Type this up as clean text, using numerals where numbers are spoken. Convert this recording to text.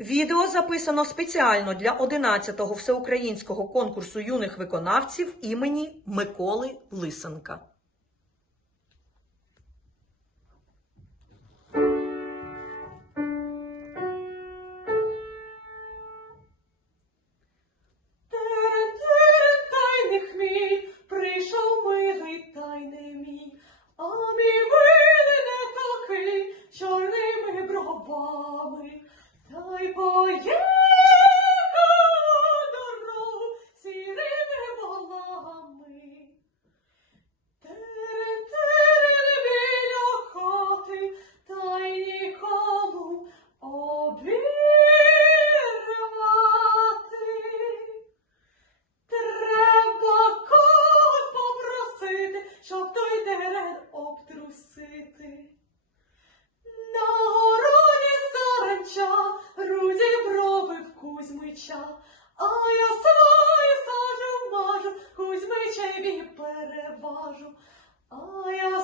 Відео записано спеціально для 11-го всеукраїнського конкурсу юних виконавців імені Миколи Лисенка. Прийшов милий та й не мій, а мій милий не такий, чорними бровами, та й поїхав дорогу сірими волами. Терен-терен біля хати, та й нікому обірвати. Щоб той терен обтрусити. На городі саранча, руді брови в Кузьмича, а я свою сажу мажу, Кузьмичеві переважу, а я